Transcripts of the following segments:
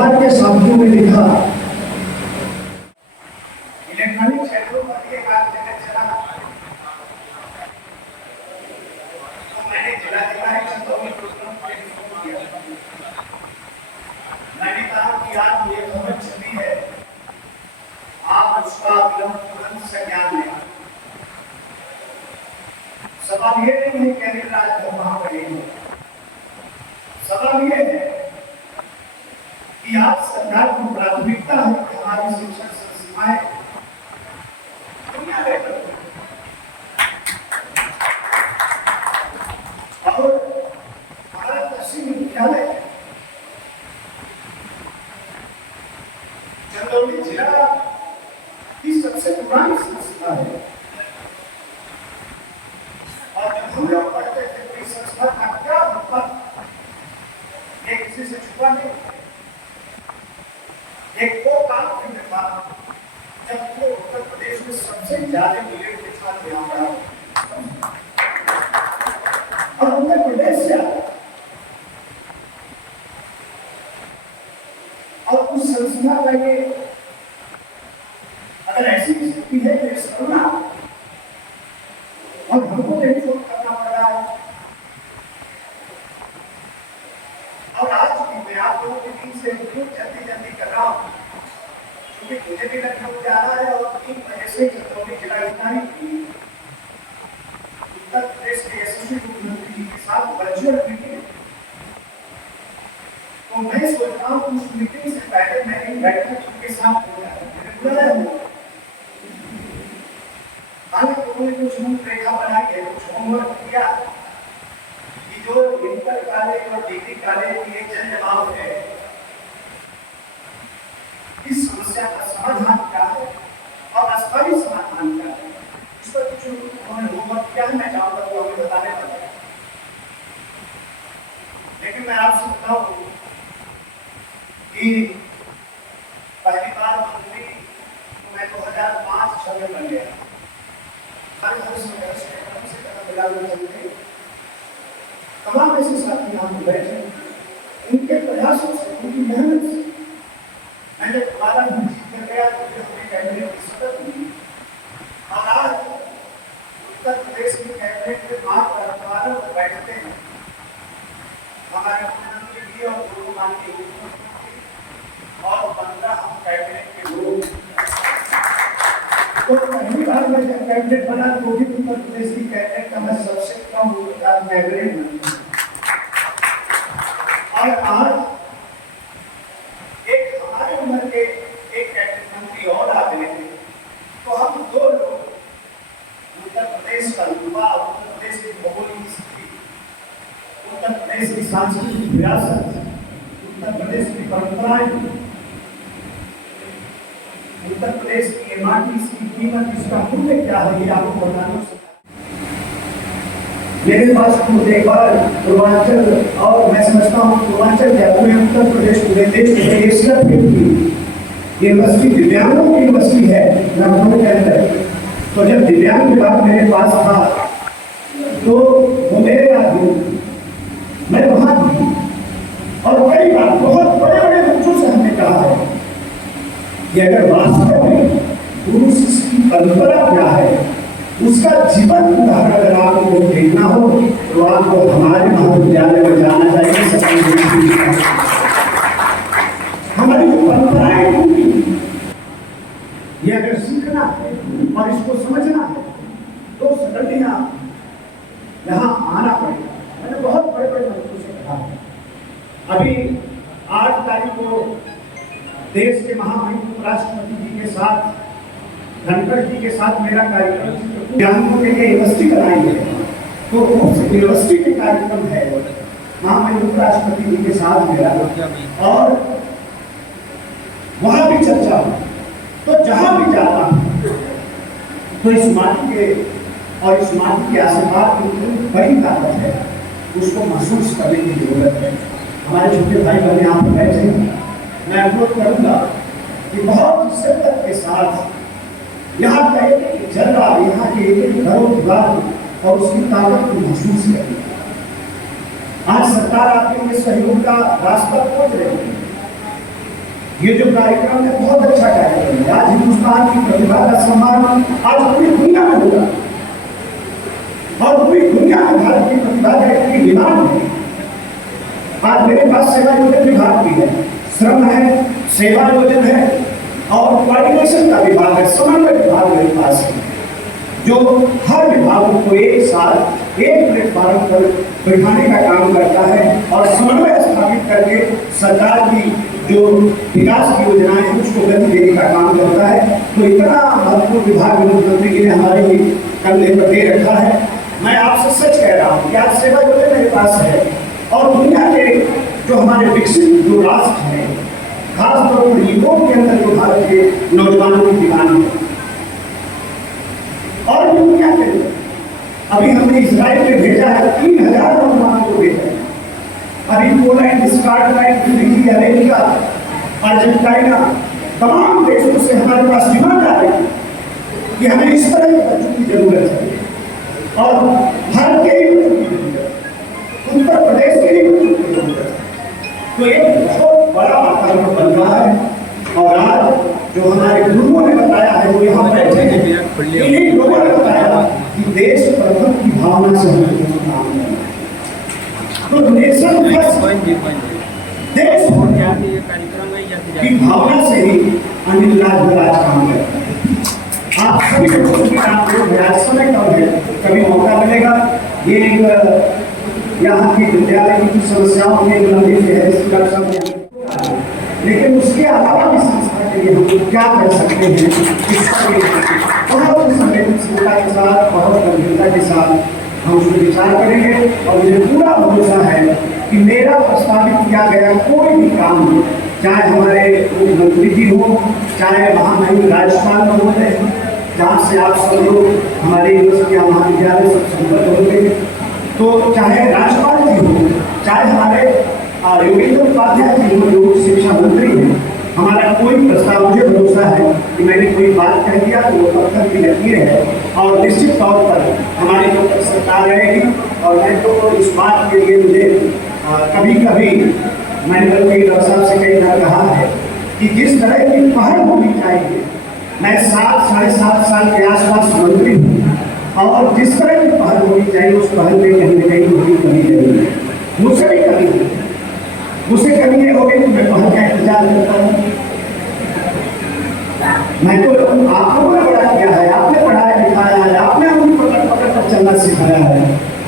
प्रकार के शब्दों में लिखा। इलेक्ट्रॉनिक क्षेत्रों पर एक आध जगह चला तो मैंने जिलाधिकारी चंदौली को किया। मैंने कहा कि आप ये खबर चली है, आप उसका तुरंत संज्ञान लें। सवाल ये नहीं है कि राजभवन वहां पड़ेगी, सवाल ये है कि आप सरकार की प्राथमिकता है कि हमारी शिक्षण संस्थाएं दुनिया लेवल और हमारा कृषि विद्यालय चंदौली जिला की सबसे पुरानी संस्था है। और जब हम लोग पढ़ते थे तो इस संस्था का क्या मतलब ये किसी से छुपा नहीं। एक वो काम करने था जब वो उत्तर प्रदेश में सबसे ज्यादा मिलेट के साथ यहाँ पड़ा और उत्तर प्रदेश से और उस संस्था का ये अगर ऐसी स्थिति है तो इस करना और हमको टेलीफोन करना पड़ रहा है। और आज मैं आप लोगों के बीच से जल्दी जल्दी कर रहा हूँ क्योंकि मुझे भी लखनऊ जाना है और 3 बजे से चंदौली जिलाधिकारी की उत्तर प्रदेश के यशस्वी मुख्यमंत्री जी के साथ वर्चुअल मीटिंग। तो मैं सोच रहा हूँ उस मीटिंग से पहले मैं एक बैठक उनके साथ बुलाया हूँ। हालांकि उन्होंने कुछ रूपरेखा बनाई है, कुछ होमवर्क किया कि जो इंटर कॉलेज और डिग्री कॉलेज की एक जवाब है, इस समस्या का समाधान क्या है और अस्थायी समाधान क्या है, इस पर कुछ उन्होंने होमवर्क किया है। मैं चाहूंगा तो हमें बताने लगा। लेकिन मैं आपसे बताऊं कि पहली बार मंत्री मैं 2005-06 में बन गया। तमाम ऐसे साथी यहाँ पे बैठे, उनके प्रयासों से, उनकी मेहनत से मैंने दोबारा जीत कर गया तो अपने कैबिनेट की सदस्य हुई। और आज उत्तर प्रदेश की कैबिनेट में 5 राज्यपालों को बैठते हैं, हमारे मुख्यमंत्री जी और पूर्व माननीय मुख्यमंत्री और 15 हम कैबिनेट के लोग। तो पहली बार मैं जब कैबिनेट बना तो भी उत्तर प्रदेश की कैबिनेट का मैं सबसे कम मेंबर हूं। और आज एक हमारे उम्र के एक कैबिनेट मंत्री और आ गए थे, तो हम 2 लोग उत्तर प्रदेश का युवा, उत्तर प्रदेश की भौगोलिक स्थिति, उत्तर प्रदेश की सांस्कृतिक विरासत, उत्तर प्रदेश की परंपराएं, उत्तर प्रदेश की माटी, इसकी कीमत, इसका मूल्य क्या है, ये आपको बताना है। मेरे पास बार पूर्वांचल और मैं समझता हूँ पूर्वांचल पूरे उत्तर प्रदेश, पूरे देश में एशिया की यूनिवर्सिटी दिव्यांगों की यूनिवर्सिटी है लखनऊ के अंदर। तो जब दिव्यांग विभाग मेरे पास था तो वो मेरे आदमी मैं वहाँ थी और कई बार बहुत बड़े बड़े बच्चों से हमने कहा है कि अगर वास्तव में गुरु शिष्य की परंपरा क्या है, उसका जीवन उदाहरण अगर आपको देखना हो तो आपको हमारे महाविद्यालय में जाना चाहिए। हमारी जो परंपराएं होंगी ये अगर सीखना है और इसको समझना है तो सडनली यहाँ आना पड़ेगा। मैंने बहुत बड़े बड़े मंत्रियों से कहा। अभी 8 तारीख को देश के महामहिम उपराष्ट्रपति जी के साथ, धनखड़ जी के साथ मेरा कार्यक्रम दिव्यांगों के लिए यूनिवर्सिटी कराई है। तो यूनिवर्सिटी के कार्यक्रम है महामहिम उपराष्ट्रपति जी के साथ मेरा, और वहां भी चर्चा हो। तो जहां भी जाता तो इस माटी के और इस माटी के आशीर्वाद की बड़ी ताकत है, उसको महसूस करने की जरूरत है। हमारे छोटे भाई बहन यहाँ पर बैठे हैं, मैं अनुरोध करूंगा कि बहुत शिद्दत के साथ यहाँ का एक जलवा, यहाँ के एक घरों और उसकी ताकत को महसूस करें। आज सरकार आपके लिए सहयोग का रास्ता खोज रही है। ये जो कार्यक्रम है बहुत अच्छा कार्यक्रम है। आज हिंदुस्तान की प्रतिभा का सम्मान आज पूरी दुनिया में होगा और पूरी दुनिया में भारत की प्रतिभा का इतनी डिमांड है। आज मेरे पास सेवा योजन विभाग भी है, श्रम है, सेवा योजन है और कोऑर्डिनेशन का विभाग है, समन्वय विभाग मेरे पास है, जो हर विभागों को एक साथ एक प्लेटफॉर्म पर बैठाने का काम करता है और समन्वय स्थापित करके सरकार की जो विकास की योजनाएं हैं उसको गति देने का काम करता है। तो इतना महत्वपूर्ण विभाग मुख्यमंत्री जी ने हमारे कंधे पर दे रखा है। मैं आपसे सच कह रहा हूँ कि आज सेवा योजना मेरे पास है और दुनिया के जो हमारे विकसित जो राष्ट्र हैं, खासतौर पर यूरोप के अंदर जो भारत के नौजवानों की डिमांड है और दुनिया के अभी हमने इजराइल में भेजा है 3000 नौजवानों को भेजा है। अभी Poland, Scotland, Fiji, America, Argentina तमाम देशों से हमारे पास डिमांड आ रही है कि हमें इस तरह के बच्चों की जरूरत है और भारत के ही बच्चों की जरूरत है, उत्तर प्रदेश के ही बच्चों की जरूरत है। तो एक बहुत बड़ा वातावरण बन रहा है और आज जो हमारे गुरुओं ने बताया है वो यहाँ बैठे हैं, इन्हीं लोगों ने बताया कि देश प्रथम की भावना से हमें काम करना है। तो नेशन फर्स्ट देश की भावना से ही अनिल राजभर काम करता है। आप सभी लोगों की काम करो, समय कम है, कभी मौका मिलेगा। ये यहाँ की विद्यालय की समस्याओं के लंबी है, लेकिन उसके अलावा भी संस्था के लिए हम क्या कर सकते हैं इसके बहुत संवेदनशीलता के साथ, बहुत गंभीरता के साथ हम उस पर विचार करेंगे। और मुझे पूरा भरोसा है कि मेरा प्रस्तावित किया गया कोई भी काम, चाहे हमारे मुख्यमंत्री जी हो, चाहे महामहिम राज्यपाल महोदय, जहाँ से आप सब लोग हमारे यूनिवर्सिटी या महाविद्यालय सब संपर्क होंगे, तो चाहे राज्यपाल जी हो, चाहे हमारे योगेंद्र उपाध्याय जी हो जो शिक्षा मंत्री हैं, हमारा कोई प्रस्ताव, मुझे भरोसा है कि मैंने कोई बात कह दिया तो वो पत्थर की लकीर है और निश्चित तौर पर हमारी जो सरकार रहेगी। और मैं तो इस बात के लिए मुझे कभी कभी मैंने बल्कि डॉक्टर साहब से कई बार कहा है कि जिस तरह की पहल होनी चाहिए, मैं 7-7.5 साल के आसपास मंत्री हूँ और जिस तरह की पहल होनी चाहिए उस पहल में कहीं न कहीं मुझे कमी जरूर है, मुझसे भी कमी है। मुझसे कमी ये हो गई तो मैं पहल का इंतजार करता हूँ। मैं तो आप लोगों ने बड़ा किया है, आपने पढ़ाया लिखाया है, आपने उनको पकड़ पकड़ कर चलना सिखाया है,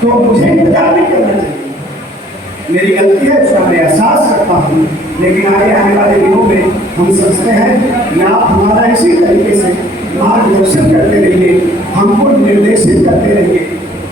तो मुझे इंतजार नहीं करना चाहिए। मेरी गलती है, उसका मैं एहसास करता हूँ, लेकिन आगे आने वाले दिनों में हम समझते हैं कि आप हमारा इसी तरीके से मार्गदर्शन करते रहिए, हमको निर्देशित करते रहिए,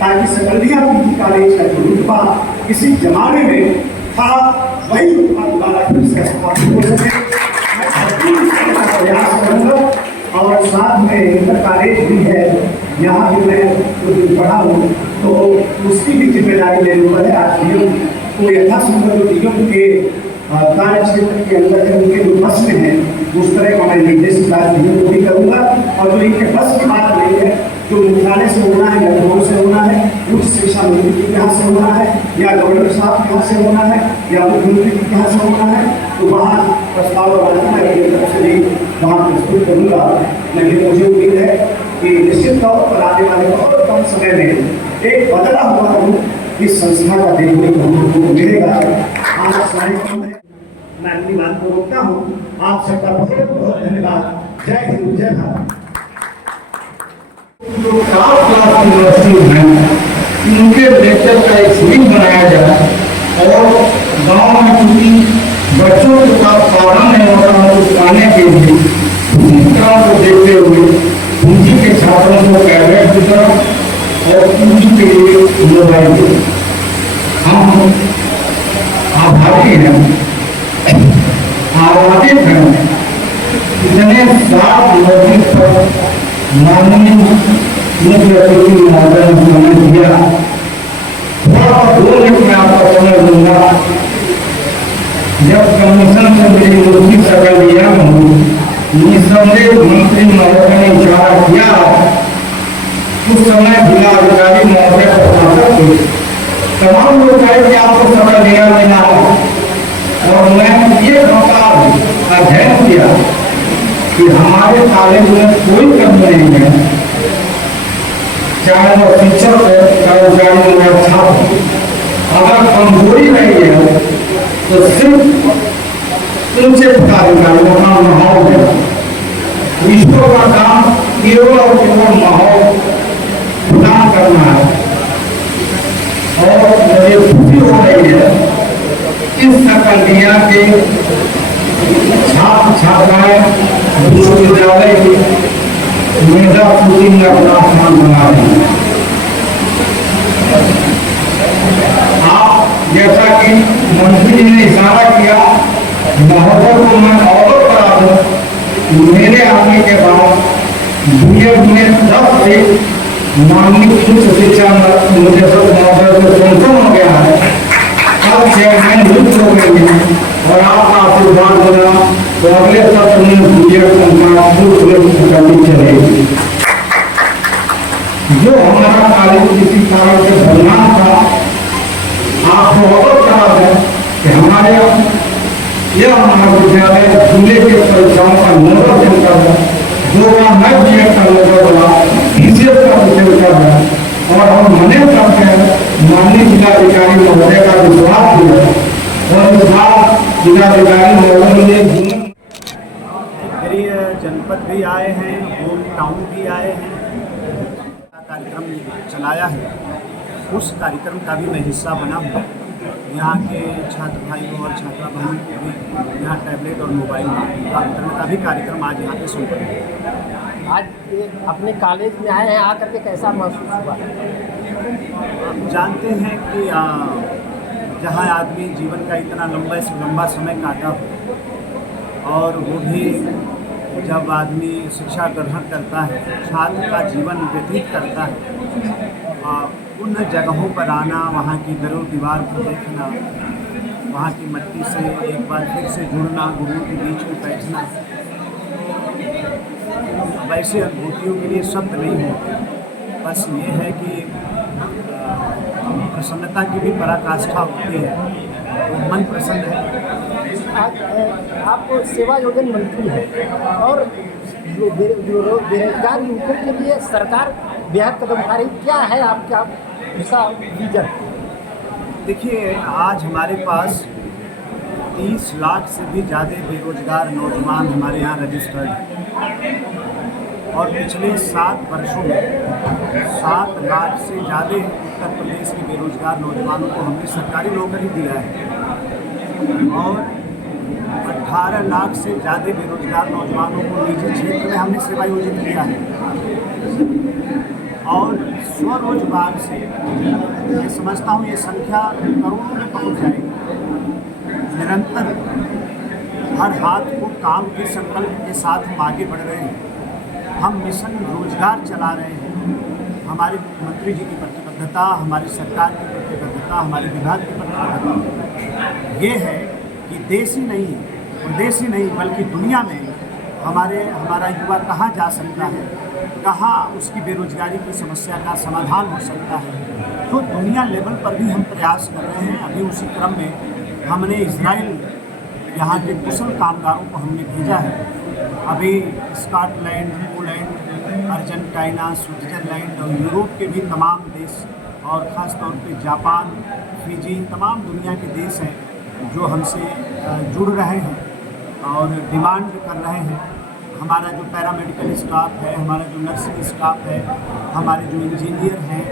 ताकि सकलिया पीजी कॉलेज का जो रुतबा इसी जमाने में था वही रुतबा दोबारा फिर से स्थापित हो सके। मैं प्रयास करूँगा और साथ में इंटर कॉलेज भी है, यहाँ भी मैं कुछ दिन पढ़ा हूँ, तो उसकी भी जिम्मेदारी मेरे ऊपर है। आज तो यथासंभव जो डीएम के कार्य क्षेत्र के अंदर है उनके जो बस में है उस तरह का मैं निर्देशित कार्य को भी करूँगा। और जो इनके बस की बात नहीं है, जो मुख्यालय से होना है, लखनऊ से होना है, उच्च शिक्षा मंत्री के यहाँ से होना है, या गवर्नर साहब के यहाँ से होना है, या मुख्यमंत्री के यहाँ से होना है, तो वहाँ प्रस्ताव से भी वहाँ प्रस्तुत करूँगा। लेकिन मुझे उम्मीद है कि निश्चित तौर पर आने वाले बहुत कम समय में एक बदला हुआ रूप इस संस्था का देखने को हमको मिलेगा। मैं अपनी बात को रोकता हूँ। आप सबका बहुत बहुत धन्यवाद। जय हिंद, जय भारत। जो टॉप क्लास यूनिवर्सिटी हैं उनके लेक्चर का एक सीरीज बनाया जाए और गांव में चूंकि बच्चों के पास साधन नहीं होता उनको खाने के लिए शिक्षा को देखते हुए पूंजी के छात्रों को टैबलेट वितरण और पूंजी के लिए मोबाइल दें। हम आभारी हैं, आवादित हैं, इतने साफ नोटिस पर माननीय मुख्य अतिथि महोदय ने समय दिया। थोड़ा 2 मिनट में आपका समय दूंगा। जब कमीशन से मेरी मुक्ति सकल दिया निसंदेह मंत्री महोदय ने इशारा किया, उस समय जिलाधिकारी महोदय प्रशासक थे, तमाम लोग कहे कि आपको सकल दिया लेना है, और मैंने ये अध्ययन किया कि हमारे कॉलेज में कोई कमी नहीं है, चाहे वो शिक्षक हो, कर्मचारी हो या छात्र। अगर कमजोरी रही है तो सिर्फ ऊंचे पदाधिकारियों का माहौल है। ईश्वर का काम केवल और केवल माहौल प्रदान करना है। और मुझे खुशी हो रही है इस कन्या के छात्र छात्राएं विश्वविद्यालय की मेधा सूची में अपना स्थान बना रही है। आप जैसा कि मंत्री जी ने इशारा किया, महोदय को मैं अवगत करा दूं, मेरे आने के बाद बीएड में 10 से माननीय उच्च शिक्षा निदेशक महोदय से संशोधन हो गया है। अब चेयरमैन नियुक्त हो गए हैं और आपका आशीर्वाद देना तो अगले सत्र में बीएड करनी चलेगी। जो हमारा कॉलेज किसी कारण से बदनाम था, आपको अवगत करा दें कि हमारे यह महाविद्यालय जिले के परीक्षाओं का नोडल सेंटर है। जो काम मैं बीएड का नोडल बना, बीसीएस का सेंटर है और हम मने करते हैं माननीय जिलाधिकारी महोदय का विश्वास भी है और इस बार जिलाधिकारी महोदय ने गृह जनपद भी आए हैं, होम टाउन भी आए हैं, कार्यक्रम चलाया है। उस कार्यक्रम का भी मैं हिस्सा बना हूँ। यहाँ के छात्र भाइयों और छात्रा बहनों को भी यहाँ टैबलेट और मोबाइल वितरण का भी कार्यक्रम आज यहाँ पे संपन्न हुआ। आज अपने कॉलेज में आए हैं, आकर के कैसा महसूस हुआ? आप जानते हैं कि जहाँ आदमी जीवन का इतना लंबा समय काटा हो और वो भी जब आदमी शिक्षा ग्रहण करता है, छात्र का जीवन व्यतीत करता है, उन जगहों पर आना, वहाँ की दरों दीवार को देखना, वहाँ की मिट्टी से एक बार फिर से जुड़ना, गुरुओं के बीच में बैठना, वैसे अनुभूतियों के लिए शब्द नहीं होते। बस ये है कि प्रसन्नता की भी पराकाष्ठा होती है, तो मन प्रसन्न है। आप सेवा योजन मंत्री हैं और जो बेरोजगार युवकों के लिए सरकार बेहद कदम उठा रही, क्या है आपका इसका विजन? देखिए, आज हमारे पास 30 लाख से भी ज़्यादा बेरोजगार नौजवान हमारे यहाँ रजिस्टर्ड हैं और पिछले 7 वर्षों में 7 लाख से ज़्यादा उत्तर प्रदेश के बेरोजगार नौजवानों को हमने सरकारी नौकरी दिया है और 18 लाख से ज़्यादा बेरोजगार नौजवानों को निजी क्षेत्र में हमने सेवा योजित किया है और स्वरोजगार से मैं समझता हूँ ये संख्या करोड़ों में पहुँच जाएगी। निरंतर हर हाथ को काम के संकल्प के साथ हम आगे बढ़ रहे हैं। हम मिशन रोजगार चला रहे हैं। हमारे मुख्यमंत्री जी की प्रतिबद्धता, हमारी सरकार की प्रतिबद्धता, हमारे विभाग की प्रतिबद्धता ये है कि देश ही नहीं, प्रदेश ही नहीं बल्कि दुनिया में हमारा युवा कहाँ जा सकता है, कहाँ उसकी बेरोजगारी की समस्या का समाधान हो सकता है। तो दुनिया लेवल पर भी हम प्रयास कर रहे हैं। अभी उसी क्रम में हमने इजराइल यहाँ के कुशल कामगारों को हमने भेजा है। अभी स्कॉटलैंड, पोलैंड, अर्जेंटीना, स्विट्जरलैंड और यूरोप के भी तमाम देश और ख़ास तौर पे जापान, फिजी, तमाम दुनिया के देश हैं जो हमसे जुड़ रहे हैं और डिमांड कर रहे हैं। हमारा जो पैरामेडिकल स्टाफ है, हमारा जो नर्सिंग स्टाफ है, हमारे जो इंजीनियर हैं,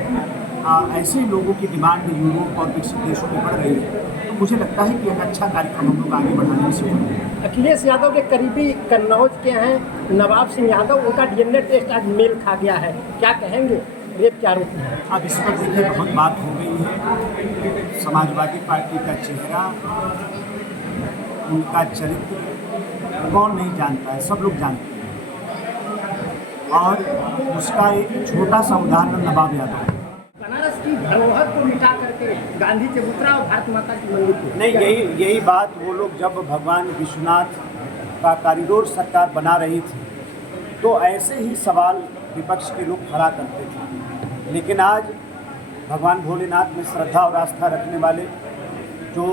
ऐसे लोगों की डिमांड यूरोप और विकसित देशों में बढ़ रही है। तो मुझे लगता है कि एक अच्छा कार्यक्रम हम लोग आगे बढ़ाने में सफल हैं। अखिलेश यादव के करीबी कन्नौज के हैं नवाब सिंह यादव, उनका डीएनए टेस्ट आज मेल खा गया है, क्या कहेंगे? रेप के आरोपी है। अब इस पर देखिए बहुत बात हो गई है। समाजवादी पार्टी का चेहरा, उनका चरित्र कौन नहीं जानता है, सब लोग जानते हैं। और उसका एक छोटा सा उदाहरण नवाब यादव। बनारस की धरोहर को मिटा करके गांधी चबूतरा और भारत माता की मंदिर को नहीं, यही बात वो लोग जब भगवान विश्वनाथ का कॉरिडोर सरकार बना रही थी तो ऐसे ही सवाल विपक्ष के लोग खड़ा करते थे। लेकिन आज भगवान भोलेनाथ में श्रद्धा और आस्था रखने वाले जो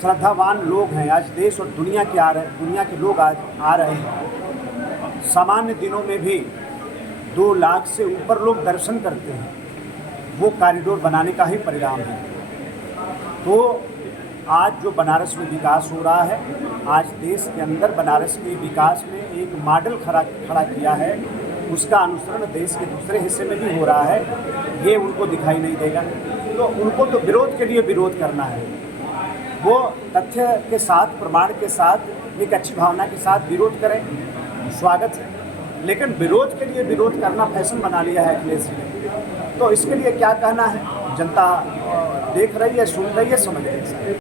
श्रद्धावान लोग हैं, आज देश और दुनिया के लोग आज आ रहे हैं। सामान्य दिनों में भी 2 लाख से ऊपर लोग दर्शन करते हैं। वो कॉरिडोर बनाने का ही परिणाम है। तो आज जो बनारस में विकास हो रहा है, आज देश के अंदर बनारस के विकास में एक मॉडल खड़ा किया है, उसका अनुसरण देश के दूसरे हिस्से में भी हो रहा है। ये उनको दिखाई नहीं देगा, तो उनको तो विरोध के लिए विरोध करना है। वो तथ्य के साथ, प्रमाण के साथ, एक अच्छी भावना के साथ विरोध करें, स्वागत है। लेकिन विरोध के लिए विरोध करना फैशन बना लिया है अखिलेश जी ने। तो इसके लिए क्या कहना है, जनता देख रही है, सुन रही है, समझ रही है।